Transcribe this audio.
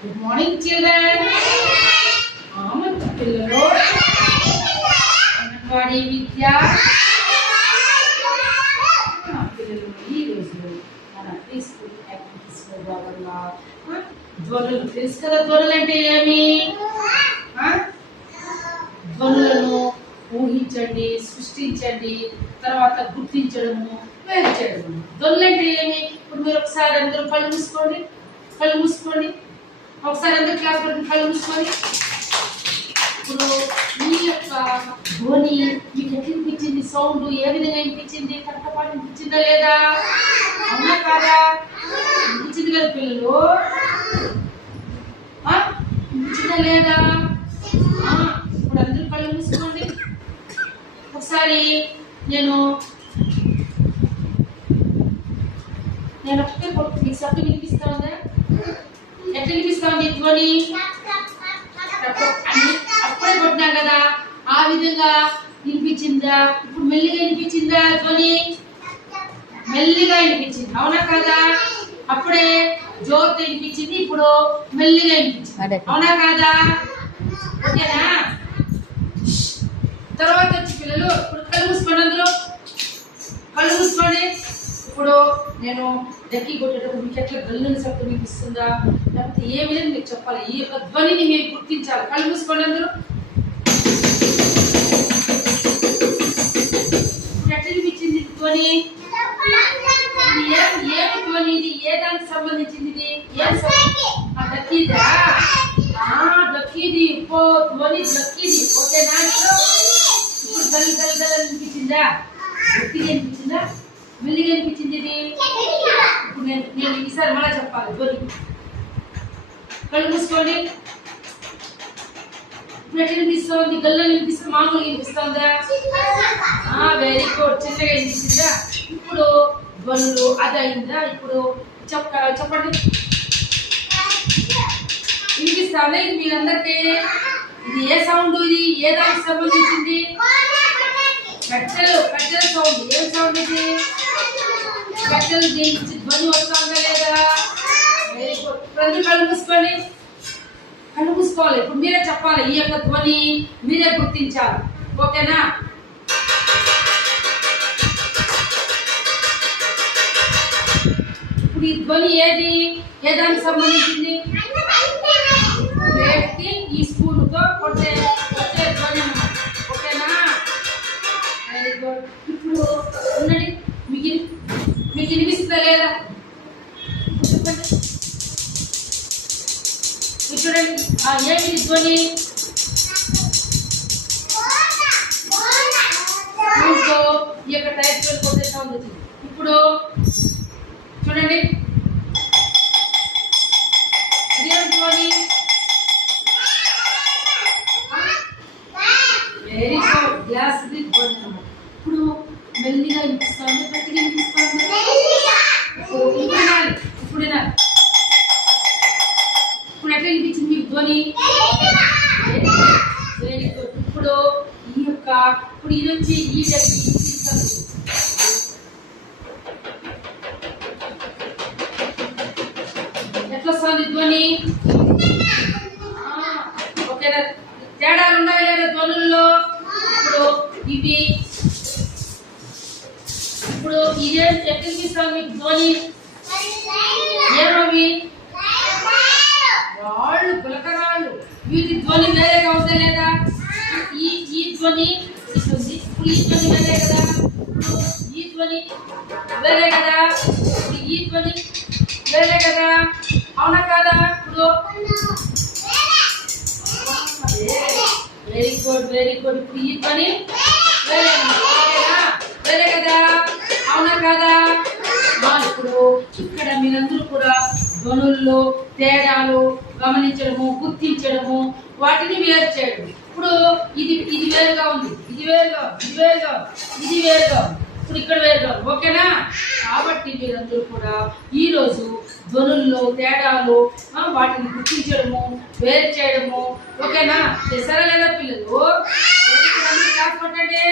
Good morning children. మంచి పిల్లలు అంగన్వాడీ విద్య పిల్లలు ఈరోజు మన ప్రీ స్కూల్ యాక్టివిటీస్లో భాగంగా ధ్వనులు తెలుసు కదా. ధ్వనులు అంటే ఏమి? ధ్వనులను ఊహించండి, సృష్టించండి, తర్వాత గుర్తించడము, వేరు చేయడము. ధ్వనులు అంటే ఏమి? ఇప్పుడు మీరు ఒకసారి అందరూ కళ్ళు మూసుకోండి, కళ్ళు మూసుకోండి. ఒకసారి అందరూ క్లాస్ పెట్టుకుని కళ్ళు మూసుకోండి. ఇప్పుడు మీ యొక్క ధ్వని మీకు ఎట్లా వినిపించింది? సౌండ్ ఏ విధంగా వినిపించింది? కరెక్ట్పాటు వినిపించిందా లేదా? అవునా కాదా? వినిపించింది కదా పిల్లలు? వినిపించిందా లేదా? ఇప్పుడు అందరూ కళ్ళు మూసుకోండి. ఒకసారి నేను ఒకటే మీకు శబ్దం వినిపిస్తా ఉందా? ఎట్లా వినిపిస్తా ఉంది ధ్వని? అప్పుడే కొట్టినా కదా, ఆ విధంగా వినిపించిందా? ఇప్పుడు మెల్లిగా వినిపించిందా ధ్వని? మెల్లిగా వినిపించింది, అవునా కాదా? అప్పుడే జోరుతో వినిపించింది, ఇప్పుడు మెల్లిగా వినిపించింది, అవునా కాదా? ఓకేనా? తర్వాత వచ్చి పిల్లలు ఇప్పుడు కళ్ళు మూసుకోండి, అందరూ కళ్ళు మూసుకోండి. ఇప్పుడు నేను డక్కి కొట్టేటప్పుడు మీకు ఎట్లా గల్లుని శబ్దం వినిపిస్తుందా, లేకపోతే ఏ విధంగా మీకు చెప్పాలి? ఈ యొక్క ధ్వనిని మీరు గుర్తించాలి. కళ్ళు మూసుకోండి అందరూ. ఎట్లా వినిపించింది ధ్వని? ఏమి ధ్వని ఇది? ఏ దానికి సంబంధించింది ఇది? డక్కీదా? డక్కీది. ధ్వని డక్కీది. ఓకేనా? ఇప్పుడు గల్ గల్ గల్ అనిపించిందా? డక్కీది అనిపించిందా? మెల్లిగా అనిపించింది ఇది? ఇప్పుడు నేను ఈసారి మళ్ళా చెప్పాలి ధ్వని. కళ్ళు మూసుకోండి. ఇప్పుడు ఎట్లా వినిపిస్తుంది? గల్లా వినిపిస్తుంది, మామూలుగా వినిపిస్తుందా? Very good. చిన్నగా వినిపిస్తుందా? ఇప్పుడు ధ్వనులు అది అయిందా? ఇప్పుడు చెప్పండి, వినిపిస్తుందా ఇది మీరందరికీ? ఇది ఏ సౌండ్? ఇది ఏ దానికి సంబంధించింది? కట్టెల సౌండ్. ఏం సౌండ్ ఇది? కట్టెలు దీనికి ధ్వని వస్తుందా లేదా? Very good. ఇప్పుడు కళ్ళు మూసుకోండి, కళ్ళు మూసుకోవాలి. ఇప్పుడు మీరే చెప్పాలి, ఈ యొక్క ధ్వని మీరే గుర్తించాలి. ఓకేనా? ఇప్పుడు ఈ ధ్వని ఏది? ఏ దానికి సంబంధించింది? వేటికి ఈ స్పూన్తో వచ్చే ధ్వని అన్నమాట. ఓకేనా? Very good. ఇప్పుడు ఉండండి, మీకు వినిపిస్తుందా లేదా? చెప్పండి. చూడండి, ఏమి ధ్వని? ఈ యొక్క టైప్ పోతే సౌండ్ వచ్చింది. ఇప్పుడు చూడండి, ఇదేం ధ్వని? Very good. గ్లాస్ ధ్వని అన్నమాట. ఇప్పుడు మెల్లిగా వినిపిస్తుంది, గట్టిగా వినిపిస్తుంది. ఇప్పుడు వినాలి. ఇప్పుడు ఎట్లా వినిపించింది మీకు ధ్వని? Very good. ఇప్పుడు ఈ యొక్క ఇప్పుడు ఇది వచ్చి ఈ ఎట్లా వస్తుంది ధ్వని? ఓకేనా? తేడాలు ఉన్నాయి లేదా ధ్వనుల్లో? ఇప్పుడు ఇవి ఇప్పుడు ఇదే ఎట్లా వినిపిస్తుంది మీకు ధ్వని? ఏమవి? రాళ్ళు, గులకరాళ్ళు. వీటి ధ్వని వేరేగా ఉందా లేదా? ఈ ధ్వని ఇస్తుంది. ఇప్పుడు ఈ ధ్వని వేరే కదా, ఈ ధ్వని వేరే కదా, ఈ ధ్వని వేరే కదా, అవునా కాదా? ఇప్పుడు వెరీ గుడ్, వెరీ గుడ్. ఇప్పుడు ఈ ధ్వని వేరే వేరే కదా, అవునా కాదా? ఇప్పుడు ఇక్కడ మీరందరూ కూడా ధ్వనుల్లో తేడాలు గమనించడము, గుర్తించడము, వాటిని వేరు చేయడం. ఇప్పుడు ఇది వేరుగా ఉంది, ఇది వేరుగా, ఇది వేరుగా, ఇది వేరుగా, ఇప్పుడు ఇక్కడ వేరుగా. ఓకేనా? కాబట్టి మీరందరూ కూడా ఈరోజు ధ్వనుల్లో తేడాలు వాటిని గుర్తించడము, వేరు చేయడము. ఓకేనా? చేశారా లేదా పిల్లలు? క్లాస్ కొట్టండి.